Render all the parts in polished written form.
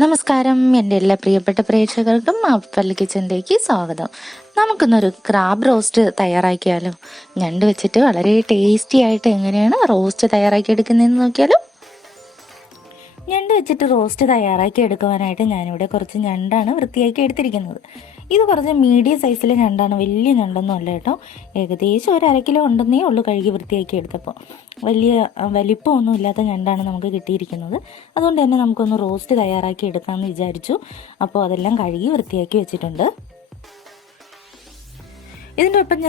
നമസ്കാരം, എൻ്റെ എല്ലാ പ്രിയപ്പെട്ട പ്രേക്ഷകർക്കും അപ്പൽ കിച്ചണിലേക്ക് സ്വാഗതം. നമുക്കിന്നൊരു ക്രാബ് റോസ്റ്റ് തയ്യാറാക്കിയാലോ? ഞണ്ട് വെച്ചിട്ട് വളരെ ടേസ്റ്റി ആയിട്ട് എങ്ങനെയാണ് റോസ്റ്റ് തയ്യാറാക്കി എടുക്കുന്നതെന്ന് നോക്കിയാലോ? ഞണ്ട് വെച്ചിട്ട് റോസ്റ്റ് തയ്യാറാക്കി എടുക്കുവാനായിട്ട് ഞാനിവിടെ കുറച്ച് ഞണ്ടാണ് വൃത്തിയാക്കി എടുത്തിരിക്കുന്നത്. ഇത് കുറച്ച് മീഡിയം സൈസിലെ ഞണ്ടാണ്, വലിയ ഞണ്ടൊന്നും അല്ല കേട്ടോ. ഏകദേശം ഒരു 1/2 കിലോ ഉണ്ടെന്നേ ഉള്ളൂ കഴുകി വൃത്തിയാക്കി എടുത്തപ്പോൾ. വലിയ വലിപ്പമൊന്നും ഇല്ലാത്ത ഞണ്ടാണ് നമുക്ക് കിട്ടിയിരിക്കുന്നത്. അതുകൊണ്ട് തന്നെ നമുക്കൊന്ന് റോസ്റ്റ് തയ്യാറാക്കി എടുക്കാമെന്ന് വിചാരിച്ചു. അപ്പോൾ അതെല്ലാം കഴുകി വൃത്തിയാക്കി വെച്ചിട്ടുണ്ട്. ഇതിൻ്റെ ഒപ്പം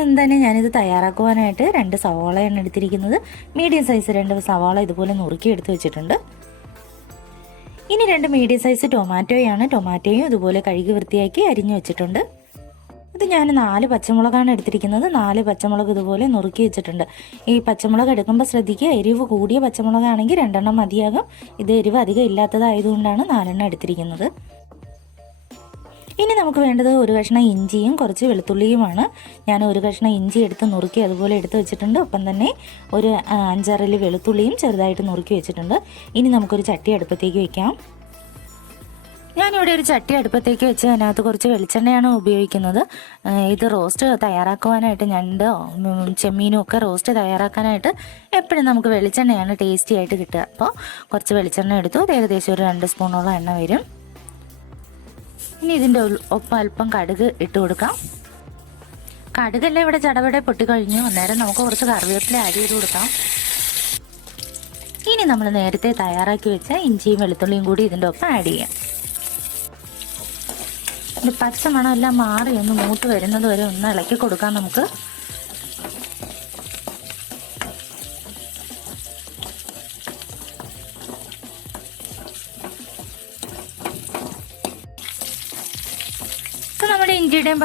ഞാനിത് തയ്യാറാക്കുവാനായിട്ട് 2 സവാളയാണ് എടുത്തിരിക്കുന്നത്. മീഡിയം സൈസ് 2 സവാള ഇതുപോലെ നുറുക്കി എടുത്ത് വെച്ചിട്ടുണ്ട്. ഇനി 2 മീഡിയം സൈസ് ടൊമാറ്റോയാണ്. ടൊമാറ്റോയും ഇതുപോലെ കഴുകി വൃത്തിയാക്കി അരിഞ്ഞു വെച്ചിട്ടുണ്ട്. ഇത് ഞാൻ 4 പച്ചമുളകാണ് എടുത്തിരിക്കുന്നത്. 4 പച്ചമുളക് ഇതുപോലെ നുറുക്കി വെച്ചിട്ടുണ്ട്. ഈ പച്ചമുളക് എടുക്കുമ്പോൾ ശ്രദ്ധിക്കുക, എരിവ് കൂടിയ പച്ചമുളകാണെങ്കിൽ 2 എണ്ണം മതിയാകും. ഇത് എരിവ് അധികം ഇല്ലാത്തതായതുകൊണ്ടാണ് 4 എണ്ണം എടുത്തിരിക്കുന്നത്. ഇനി നമുക്ക് വേണ്ടത് 1 കഷ്ണം ഇഞ്ചിയും കുറച്ച് വെളുത്തുള്ളിയുമാണ്. ഞാൻ 1 കഷ്ണം ഇഞ്ചി എടുത്ത് നുറുക്കി അതുപോലെ എടുത്ത് വെച്ചിട്ടുണ്ട്. ഒപ്പം തന്നെ ഒരു 5-6 അല്ലി വെളുത്തുള്ളിയും ചെറുതായിട്ട് നുറുക്കി വെച്ചിട്ടുണ്ട്. ഇനി നമുക്കൊരു ചട്ടി അടുപ്പത്തേക്ക് വെക്കാം. ഞാനിവിടെ ഒരു ചട്ടി അടുപ്പത്തേക്ക് വെച്ച് അതിനകത്ത് കുറച്ച് വെളിച്ചെണ്ണയാണ് ഉപയോഗിക്കുന്നത്. ഇത് റോസ്റ്റ് തയ്യാറാക്കുവാനായിട്ട് ഞണ്ടോ ചെമ്മീനും ഒക്കെ റോസ്റ്റ് തയ്യാറാക്കാനായിട്ട് എപ്പോഴും നമുക്ക് വെളിച്ചെണ്ണയാണ് ടേസ്റ്റി ആയിട്ട് കിട്ടുക. അപ്പോൾ കുറച്ച് വെളിച്ചെണ്ണ എടുത്തു. ഏകദേശം ഒരു 2 സ്പൂണോളം എണ്ണ വരും. ഇനി ഇതിൻ്റെ ഒപ്പം അല്പം കടുക് ഇട്ട് കൊടുക്കാം. കടുകെല്ലാം ഇവിടെ ചടപടെ പൊട്ടിക്കഴിഞ്ഞു. അന്നേരം നമുക്ക് കുറച്ച് കറിവേപ്പില ആഡ് ചെയ്ത് കൊടുക്കാം. ഇനി നമ്മൾ നേരത്തെ തയ്യാറാക്കി വെച്ച ഇഞ്ചിയും വെളുത്തുള്ളിയും കൂടി ഇതിൻ്റെ ഒപ്പം ആഡ് ചെയ്യാം. പച്ചമണം എല്ലാം മാറി ഒന്ന് മൂത്ത് വരുന്നത് വരെ ഒന്ന് ഇളക്കി കൊടുക്കാം നമുക്ക്. നമ്മുടെ ഇഞ്ചിയുടെയും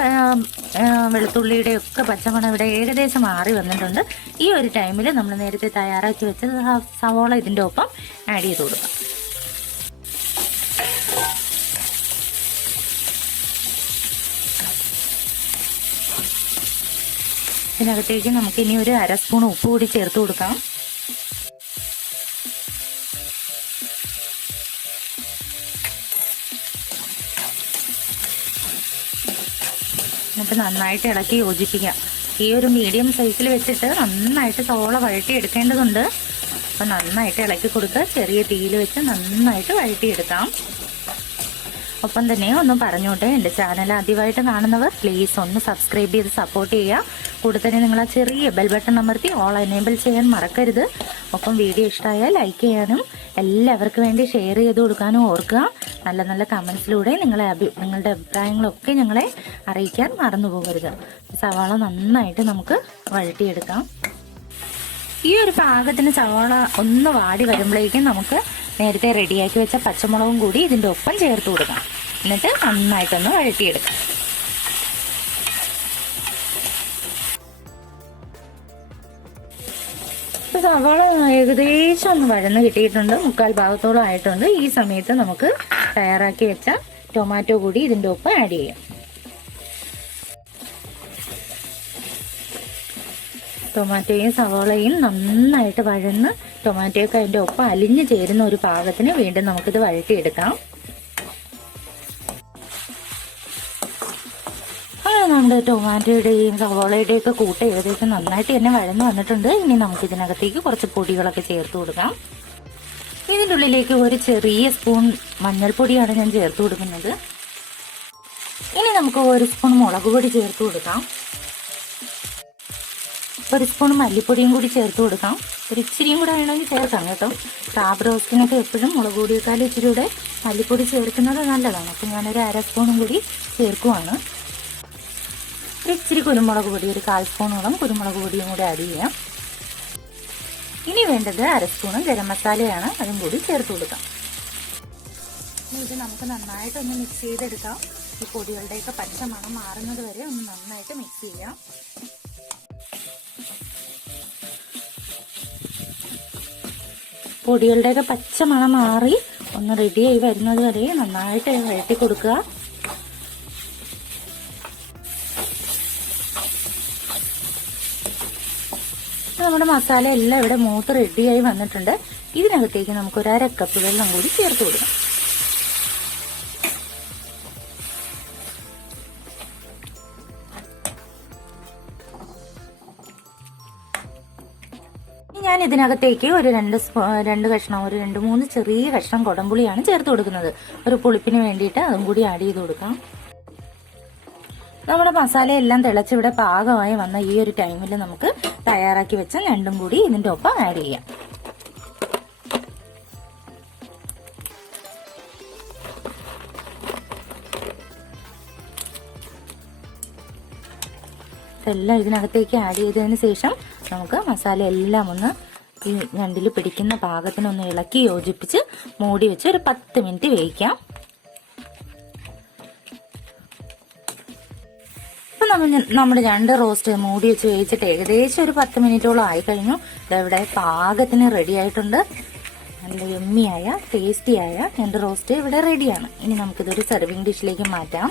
വെളുത്തുള്ളിയുടെയും ഒക്കെ പച്ചമണം ഇവിടെ ഏകദേശം മാറി വന്നിട്ടുണ്ട്. ഈ ഒരു ടൈമിൽ നമ്മൾ നേരത്തെ തയ്യാറാക്കി വെച്ച സവോള ഇതിൻ്റെ ഒപ്പം ആഡ് ചെയ്ത് കൊടുക്കാം. ഇതിനകത്തേക്ക് നമുക്ക് ഇനി ഒരു 1/2 സ്പൂൺ ഉപ്പ് കൂടി ചേർത്ത് കൊടുക്കാം. എന്നിട്ട് നന്നായിട്ട് ഇളക്കി യോജിപ്പിക്കാം. ഈ ഒരു മീഡിയം സൈസിൽ വെച്ചിട്ട് നന്നായിട്ട് സവോള വഴറ്റി എടുക്കേണ്ടതുണ്ട്. അപ്പം നന്നായിട്ട് ഇളക്കി കൊടുക്കുക. ചെറിയ തീയിൽ വെച്ച് നന്നായിട്ട് വഴറ്റിയെടുക്കാം. ഒപ്പം തന്നെ ഒന്ന് പറഞ്ഞോട്ടെ, എൻ്റെ ചാനൽ ആദ്യമായിട്ട് കാണുന്നവർ പ്ലീസ് ഒന്ന് സബ്സ്ക്രൈബ് ചെയ്ത് സപ്പോർട്ട് ചെയ്യുക. കൂടെ തന്നെ നിങ്ങൾ ആ ചെറിയ ബെൽ ബട്ടൺ അമർത്തി ഓൾ എനേബിൾ ചെയ്യാൻ മറക്കരുത്. ഒപ്പം വീഡിയോ ഇഷ്ടമായാൽ ലൈക്ക് ചെയ്യാനും എല്ലാവർക്കും വേണ്ടി ഷെയർ ചെയ്ത് കൊടുക്കാനും ഓർക്കുക. നല്ല നല്ല കമൻസിലൂടെ നിങ്ങളുടെ അഭിപ്രായങ്ങളൊക്കെ ഞങ്ങളെ അറിയിക്കാൻ മറന്നു പോകരുത്. സവാള നന്നായിട്ട് നമുക്ക് വഴറ്റിയെടുക്കാം. ഈ ഒരു പാകത്തിന് സവാള ഒന്ന് വാടി വരുമ്പോഴേക്കും നമുക്ക് നേരത്തെ റെഡിയാക്കി വെച്ച പച്ചമുളകും കൂടി ഇതിൻ്റെ ഒപ്പം ചേർത്ത് കൊടുക്കാം. എന്നിട്ട് നന്നായിട്ടൊന്ന് വഴറ്റിയെടുക്കാം. സവാള ഏകദേശം ഒന്ന് വഴന്ന് കിട്ടിയിട്ടുണ്ട്. 3/4 ഭാഗത്തോളം ആയിട്ടുണ്ട്. ഈ സമയത്ത് നമുക്ക് തയ്യാറാക്കി വെച്ച ടൊമാറ്റോ കൂടി ഇതിൻ്റെ ഒപ്പം ആഡ് ചെയ്യാം. ടൊമാറ്റോയും സവാളയും നന്നായിട്ട് വഴന്ന് ടൊമാറ്റോയൊക്കെ അതിൻ്റെ ഒപ്പം അലിഞ്ഞു ചേരുന്ന ഒരു പാകത്തിന് വീണ്ടും നമുക്കിത് വഴറ്റിയെടുക്കാം. നമ്മുടെ ടൊമാറ്റോയുടെയും സവാളയുടെയും ഒക്കെ കൂട്ട് ഏകദേശം നന്നായിട്ട് തന്നെ വഴന്ന് വന്നിട്ടുണ്ട്. ഇനി നമുക്കിതിനകത്തേക്ക് കുറച്ച് പൊടികളൊക്കെ ചേർത്ത് കൊടുക്കാം. ഇതിൻ്റെ ഉള്ളിലേക്ക് ഒരു ചെറിയ സ്പൂൺ മഞ്ഞൾപ്പൊടിയാണ് ഞാൻ ചേർത്ത് കൊടുക്കുന്നത്. ഇനി നമുക്ക് 1 സ്പൂൺ മുളക് പൊടി ചേർത്ത് കൊടുക്കാം. 1 സ്പൂൺ മല്ലിപ്പൊടിയും കൂടി ചേർത്ത് കൊടുക്കാം. ഒരു ഇച്ചിരിയും കൂടെ വേണമെങ്കിൽ ചേർക്കാം കേട്ടോ. ക്രാബ് റോസ്റ്റിനൊക്കെ എപ്പോഴും മുളക് പൊടിയേക്കാൾ ഇച്ചിരി കൂടെ മല്ലിപ്പൊടി ചേർക്കുന്നത് നല്ലതാണ്. അപ്പം ഞാനൊരു 1/2 സ്പൂണും കൂടി ചേർക്കുവാണ്. ഇച്ചിരി കുരുമുളക് പൊടി, ഒരു 1/4 സ്പൂണോളം കുരുമുളക് പൊടിയും കൂടി ആഡ് ചെയ്യാം. ഇനി വേണ്ടത് 1/2 സ്പൂൺ ഗരം മസാലയാണ്. അതും കൂടി ചേർത്ത് കൊടുക്കാം. ഇത് നമുക്ക് നന്നായിട്ടൊന്ന് മിക്സ് ചെയ്തെടുക്കാം. ഈ പൊടികളുടെയൊക്കെ പച്ച മണം മാറുന്നത് വരെ ഒന്ന് നന്നായിട്ട് മിക്സ് ചെയ്യാം. പൊടികളുടെയൊക്കെ പച്ച മണം മാറി ഒന്ന് റെഡിയായി വരുന്നത് വരെ നന്നായിട്ട് വഴറ്റി കൊടുക്കുക. നമ്മുടെ മസാല എല്ലാം ഇവിടെ മൂത്ത് റെഡിയായി വന്നിട്ടുണ്ട്. ഇതിനകത്തേക്ക് നമുക്ക് 1/2 കപ്പ് വെള്ളം കൂടി ചേർത്ത് കൊടുക്കാം. ഞാൻ ഇതിനകത്തേക്ക് ഒരു രണ്ട് കഷ്ണം, ഒരു 2-3 ചെറിയ കഷ്ണം കുടംപുളിയാണ് ചേർത്ത് കൊടുക്കുന്നത്. ഒരു പുളിപ്പിന് വേണ്ടിയിട്ട് അതും കൂടി ആഡ് ചെയ്ത് കൊടുക്കാം. നമ്മുടെ മസാല എല്ലാം തിളച്ചിവിടെ പാകമായി വന്ന ഈ ഒരു ടൈമിൽ നമുക്ക് തയ്യാറാക്കി വെച്ച ഞണ്ടും കൂടി ഇതിന്റെ ഒപ്പം ആഡ് ചെയ്യാം. എല്ലാം ഇതിനകത്തേക്ക് ആഡ് ചെയ്തതിന് ശേഷം നമുക്ക് മസാല എല്ലാം ഒന്ന് ഈ ഞണ്ടിൽ പിടിക്കുന്ന പാകത്തിനൊന്ന് ഇളക്കി യോജിപ്പിച്ച് മൂടി വെച്ച് ഒരു 10 മിനിറ്റ് വേവിക്കാം. ഇപ്പൊ നമ്മുടെ ഞണ്ട് റോസ്റ്റ് മൂടി വെച്ച് വേവിച്ചിട്ട് ഏകദേശം ഒരു 10 മിനിറ്റോളം ആയി കഴിഞ്ഞു. ഇതവിടെ പാകത്തിന് റെഡി ആയിട്ടുണ്ട്. നല്ല യമ്മിയായ ടേസ്റ്റിയായ ഞണ്ട് റോസ്റ്റ് ഇവിടെ റെഡിയാണ്. ഇനി നമുക്കിതൊരു സെർവിങ് ഡിഷിലേക്ക് മാറ്റാം.